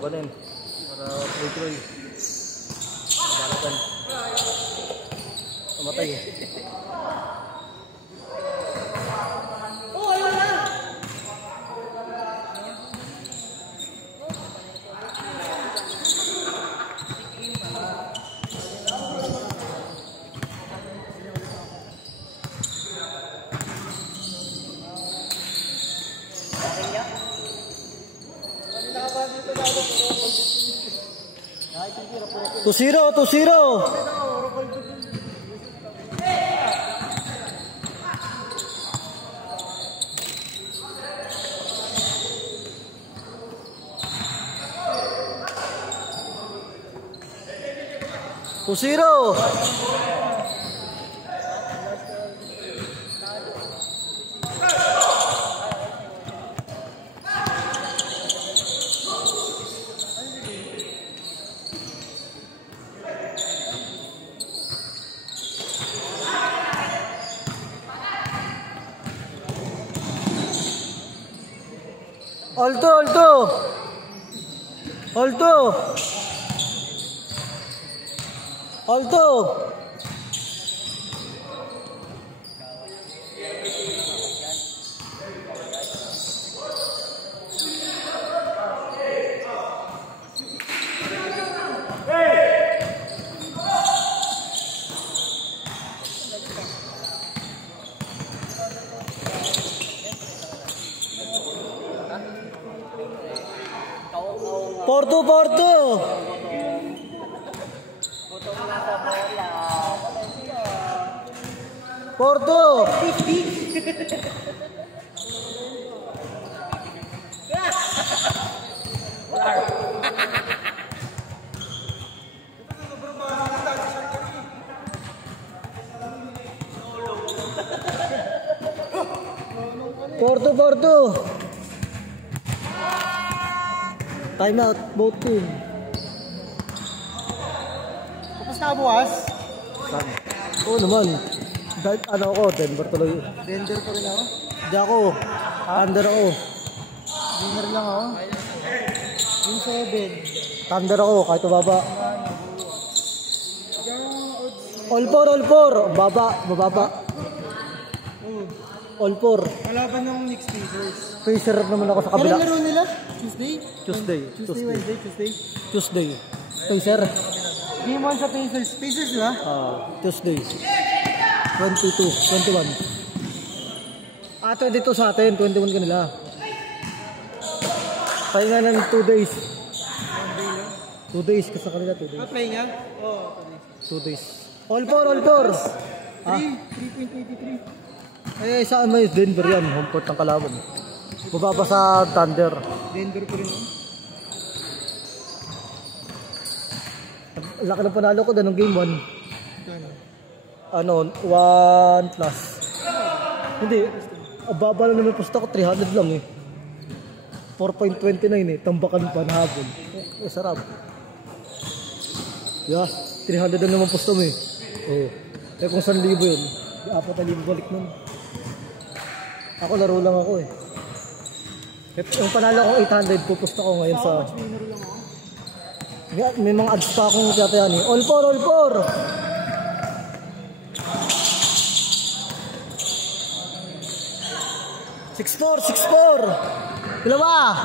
Ako din para free balagan pamatay to zero. Alto. Porto. Time out, both team. Tapos na bukas? Oo naman. Dahil ano ako, Denver tuloy. Denver pa rin ako? Hindi ako. Thunder ako. Denver lang ako? Yung 7. Thunder ako, kahit mababa. All four. Mababa. All four. Kalaban ng Knicks Pacers. Pacer naman ako sa kabila. Kailan laro nila? Tuesday. Pacer. Game 1 sa Pacers. Pacers ba? Tuesday. 21. 22 sa atin. 21 kanila. Pahinga ng 2 days. 2 days kasi sa kanila 2 days. Play nga? Oo, 2 days. All four. 3.23. Eh, saan may Denver yan? Home court ng kalaban. Bababa sa Thunder. Denver ko rin. Laki ng panalo ko doon ng game 1. 1 plus. Hindi. Baba lang naman pusta ko. 300 lang eh. 4.29 eh. Tambakan pa na habol. Sarap. Yeah. 300 lang naman pusta mo eh. Eh kung 1,000 yun. 4,000 balik nun. Ako laro lang ako eh. Yung panalo ko 800, pupusta ko ngayon sa... May mga ads pa akong tiyatayan eh. All four! 6-4! Dalawa!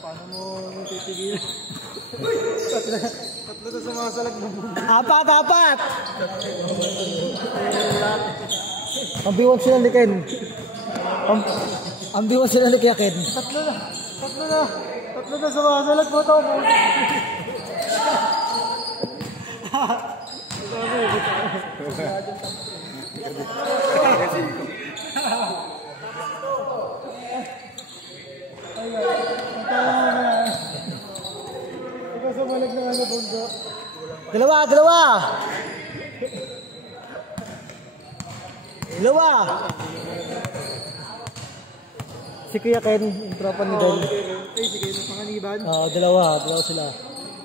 Paano mo titigil? Tatlo na sumasalag na bumbong. Apat! Ambiwan sila ni Ken. Ambiwan sila ni Ken. Tatlo na sumasalag mo ito. Ikaw sa malag ng ano, Bondo. Dalawa, dalawa! Dalawa! Si Kuya Ken, yung tropa ni Del. Ay, sige, nakakaniban. Dalawa sila.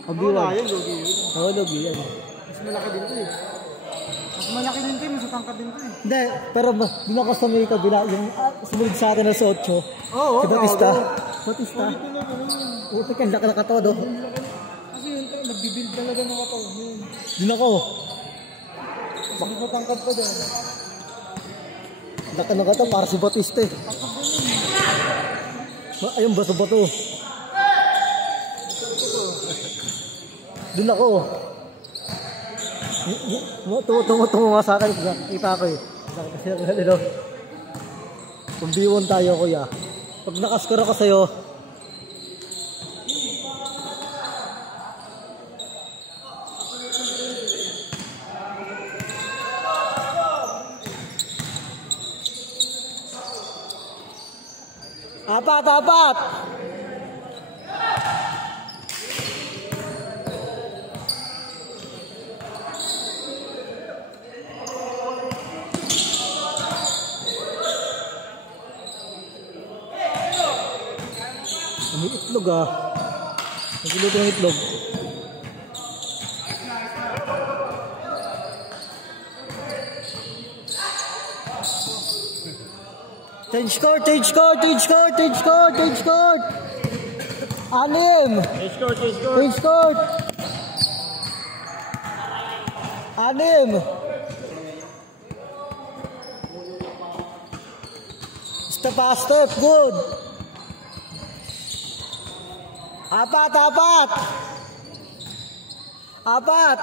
Pagbiwag. Yan, logi yun. Oo, logi yan. Mas malaki din ito eh. Mas malaki din ito eh, mas tangkad din ito eh. Hindi, pero doon ako sa may kabila, yung sumunod sa atin na sa 8. Oo, Si Batista. oo. Batista. Ito lang, ano yun. Utak yan, laki na katawa do. Kasi yun, nagbibuild talaga ng katawan yun. Doon ako. Mas matangkad pa din. Laki na katawa, para si Batista eh. Ayun, bato-bato. Doon ako. Tungo nga sa akin. Kita ko eh. Kasi ako nalilo. Pumbiwan tayo, kuya. Pag nakaskor ako sa'yo, apat! May itlog ah. Nagluluto ng itlog. Change court! Anim! Change court! Anim! Step by step, good! Apat!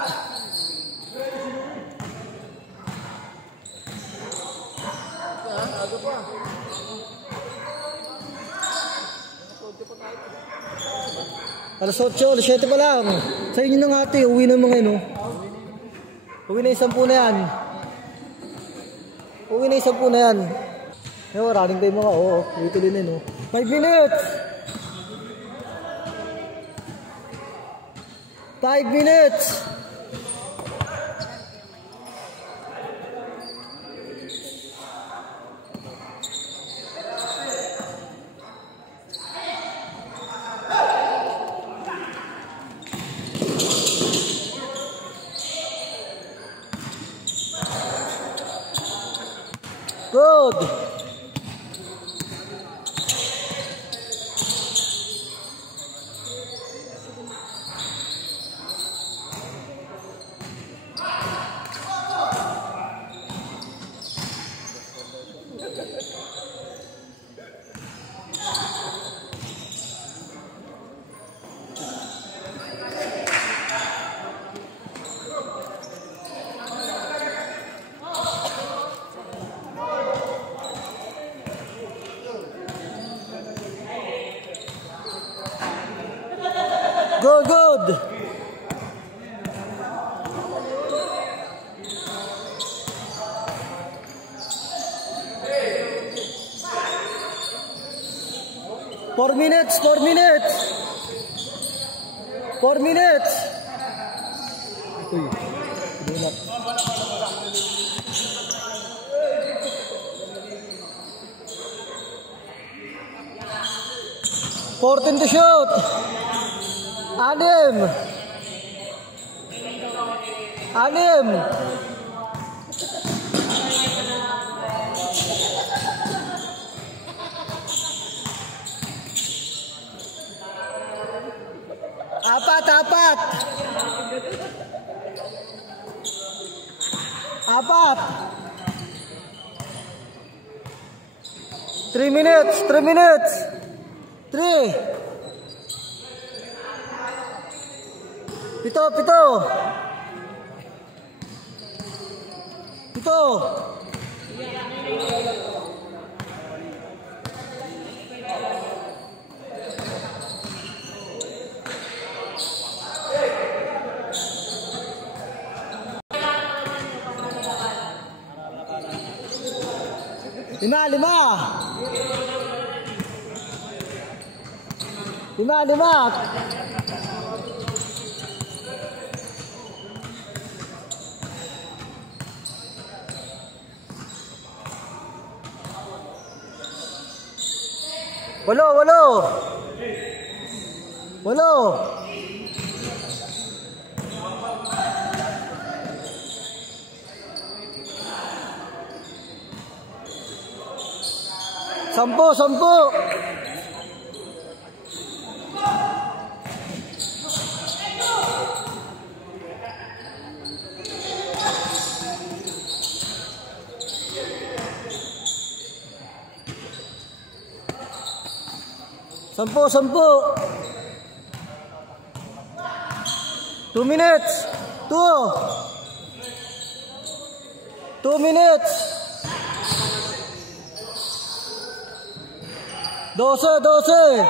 Alas 8, alas 7 pa lang. Sa inyo na nga ate, uwi na mga yun. Uwi na yung 10 na yan. Running time mga, uwi na yun. 5 minutes! 5 minutes! Good! Good! 4 minutes! 4 minutes! Uy, dunat. 14 to shoot! Anim! Apat! 3 minutes! 3! Pito! Lima. Walo. Sampu. Sampu. 2 minutes. 2 minutes. 12.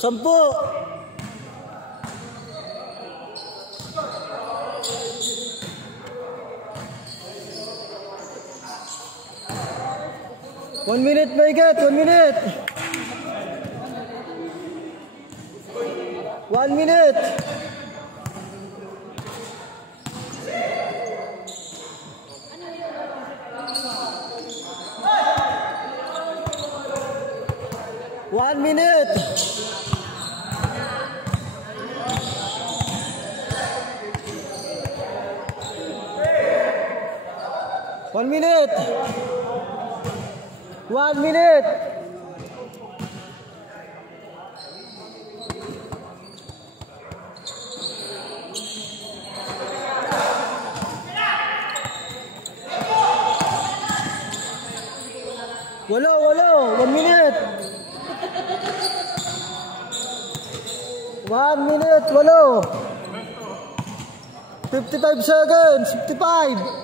Sampu. One minute, Megat. 1 minute. 1 minute. One minute. One minute. 1 minute. Walo. 1 minute. 1 minute. Walo. 55 seconds. 55.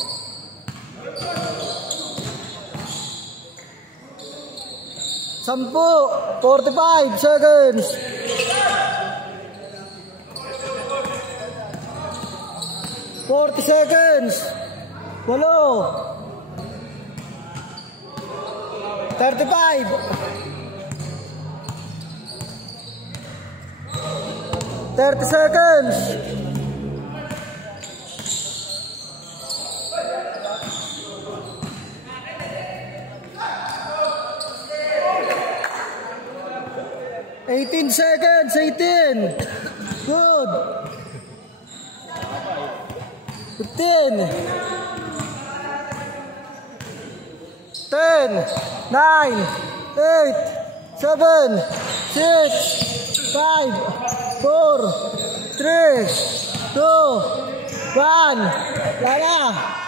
45 seconds. 40 seconds. 35. 30 seconds. 18 seconds. 18. Good. 15. 10. 9. 8. 7. 6. 5. 4. 3. 2. 1. Wala.